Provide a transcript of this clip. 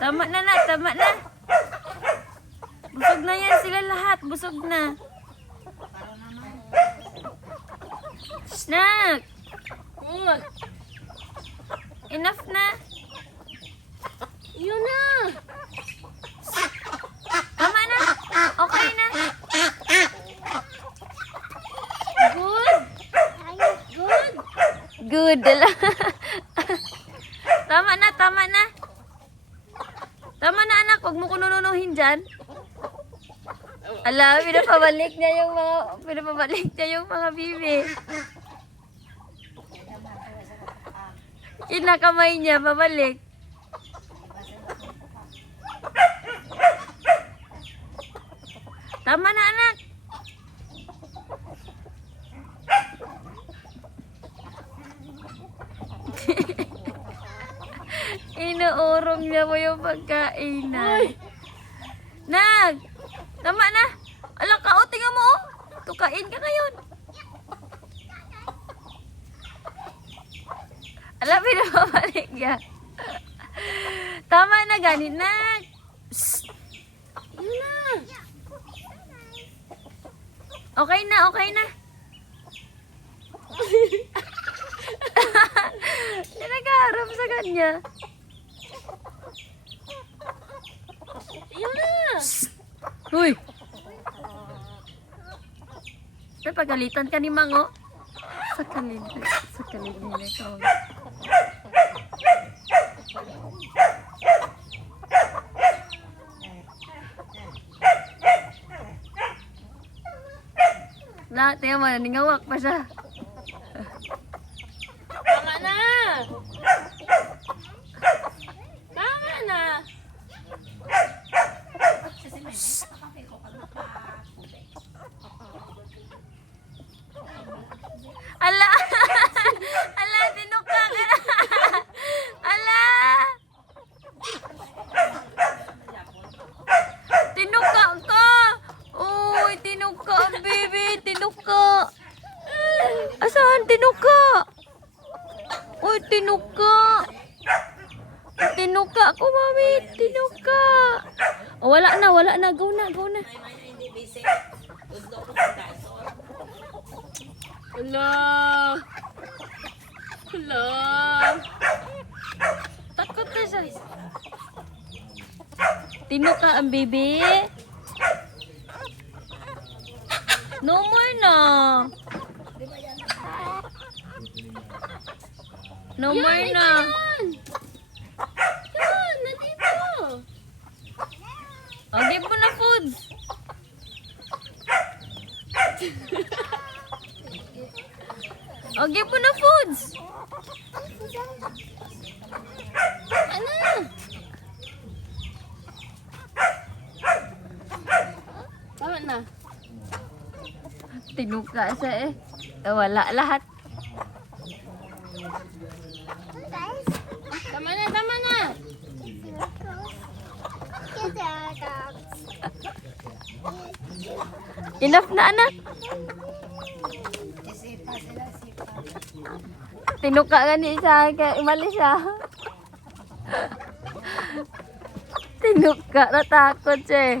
Tama na na, tama na. Busog na yan sila lahat. Busog na. Snack! Enough na. Yun na. Tama na. Okay na. Good. Good. Good. Dala. Tama na, tama na. Tama na anak, huwag mo kunununuhin dyan. Ala, pinapabalik niya yung mga bibi. Kinakamay niya, pabalik. Tama na anak. Inuurong niya mo yung pagkainan. Nag! Tama na! Alang ka, o, tingnan mo, oh. Tukain ka ngayon. Alam, pinapabalik niya. Tama na, ganit, Nag! Psst. Yun na. Okay na, okay na. Nag-aarap sa kanya. Yun na. Uy! Napagalitan ka ni Mango? Sa kalid niya ikaw. Lahat niya man, ningawak pa siya. Tama na. Tama na. Ala! Ala, tinuka ka na! Ala! Tinuka ka! Uy, tinuka ang baby! Tinuka! Asahan tinuka? Uy, tinuka! Tinuka ako, mami! Tinuka! Oh, wala na, wala na. Go na, go na. Hello. Hello. Takot na siya. Tinuka ang baby. No more na. No more na. Yan, nandito. Oh, give mo na foods. Oh, give mo na foods. Ano? Tama na. Tinuka siya eh. Wala lahat. Tama na, tama na. Enough na anak. Tinuka gani siya. Kaya umalis siya. Tinuka. Natakot siya eh.